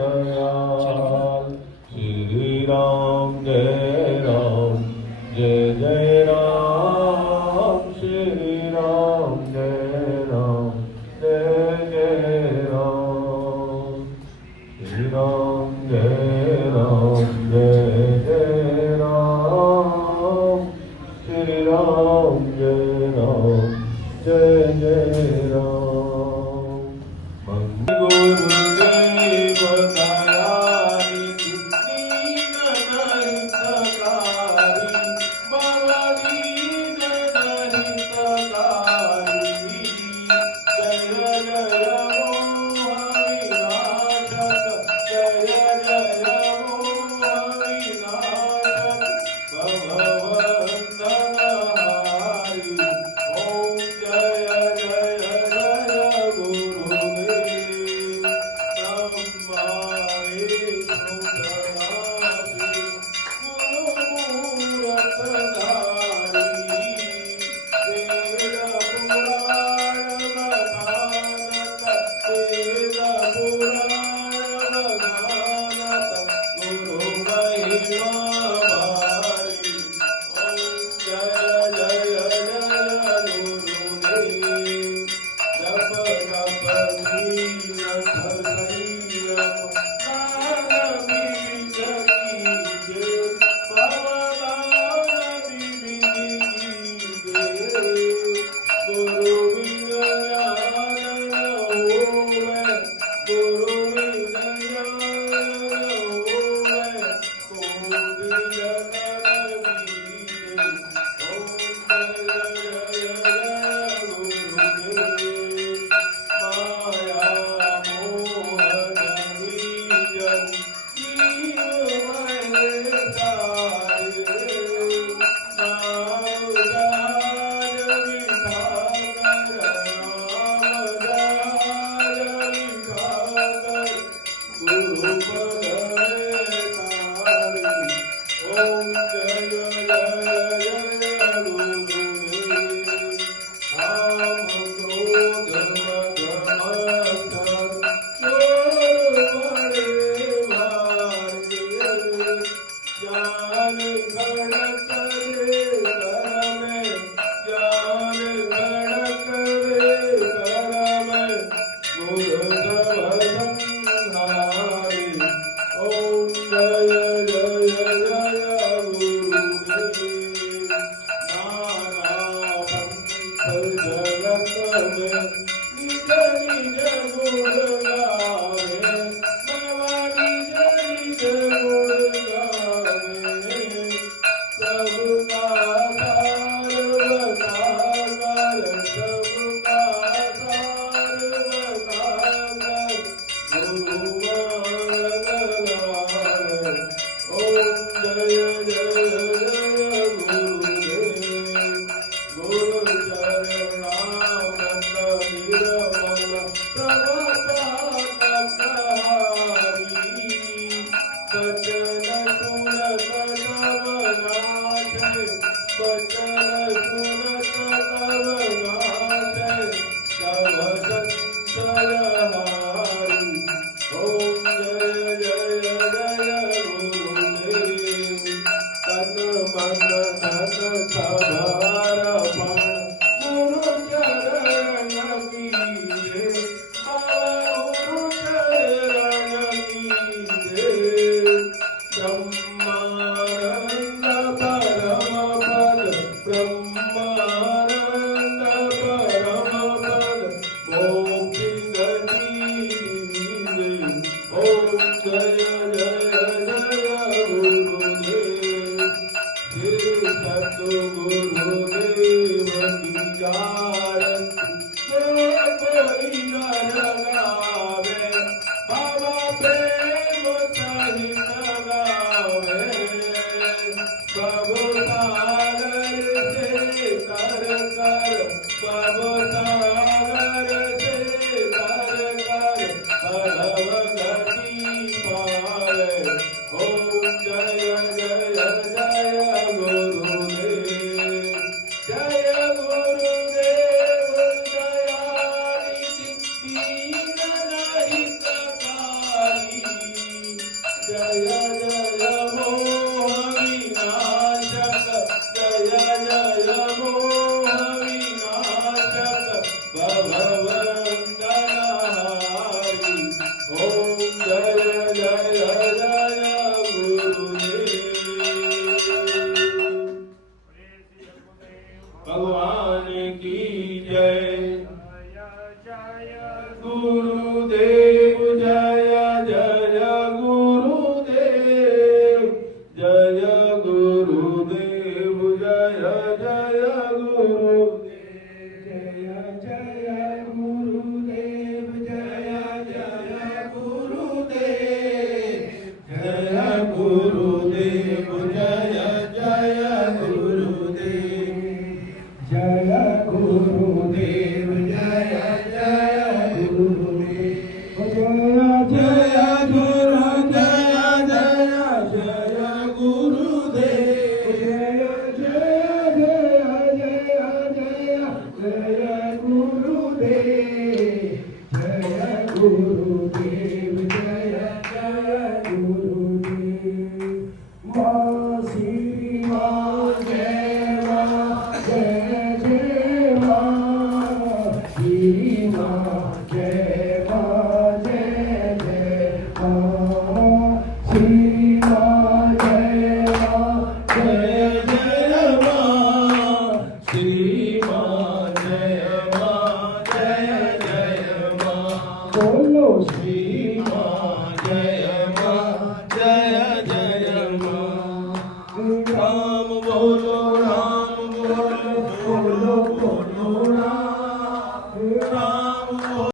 दयाल श्री राम जय जय राम श्री राम जय जय राम श्री राम जय जय राम श्री राम जय जय राम गुरुदेव दयाली दीन हितकारी भवानी हितकारी जय जय मोहविनाशक जय जय मोहविनाशक भववंदनहारी ओम जय जय जय गुरुदेव ब्रह्माए सुतरासि गुरुमूरतधारी वेद पुराण बखानत वेद पुराण बखानत गुरु महिमा भारी ओम जय जय जय गुरुदेव जप तप शील धैर्य मानवी कीजे भवदान कीजे गुरु बिन ज्ञान न होवे गुरु बिन ज्ञान न होवे कोटि जन्म बीते ओम जय जय गुरुदेव माया मोहन बीजन जीव मय सारे नाम जाय विठाकर नाम जाय विठाकर गुरु पद तारी ओम जय जय जय गुरुदेव काम क्रोध मद मत्सर चोर बड़े भारी ज्ञान गणक रे कर में ज्ञान गणक रे कर में गुरु सब संहारी ओम जय जय जय गुरुदेव नाना पंथ जगत में निज निज गुण गावे बाबा निज निज गुण गावे सबका सार बताकर सबका सार बताकर गुरु मानगलावे ओम जय जय जय गुरुदेव गुरु चरणामृत निर्मल प्रभतापहारी बचन सुनत सब नाशे बचन सुनत सब नाशे सब संशयहारी ओम जय जय जय गुरुदेव तन मन धन सभारपण गुरु चरण कीजे गुरु चरण कीजे ब्रह्मानंद परम पद ब्रह्मानंद परम पद मोक्ति गति दीजे ओम जय जय जय गुरुदेव श्री सद्गुरुदेव की आरती कोई न लगावे बाबा प्रेम सहित गावे प्रभु सागर से कर कर प्रभु सागर से कर कर भगवती पा જય જય મોહ વિનાશક જય જય મોહ વિનાશક ભવવંદનહારી ઓમ જય જય જય ગુરુદેવ ભગવાન કી જય ગુરુદેવ જય જય ગુરુદેવ જય ગુરુદેવ જય જય ગુરુદેવ જય જય ગુરુદેવ જય જય ગુરુદેવ જય ગુરુદેવ જય જય ગુરુદેવ જય ગુરુદેવ જય જય ગુરુદેવ જય જય ગુરુ જય જય જય ગુરુદેવ જય જય જય જય જય ગુરુદેવ જય ગુરુદેવ જય જય ગુરુદેવ મા શ્રી મા જય મા જય જય મા શ્રી મા જય મા જય જય મા શ્રી મા જય મા જય જય મા શ્રી મા જય મા જય જય મા બોલો શ્રી મા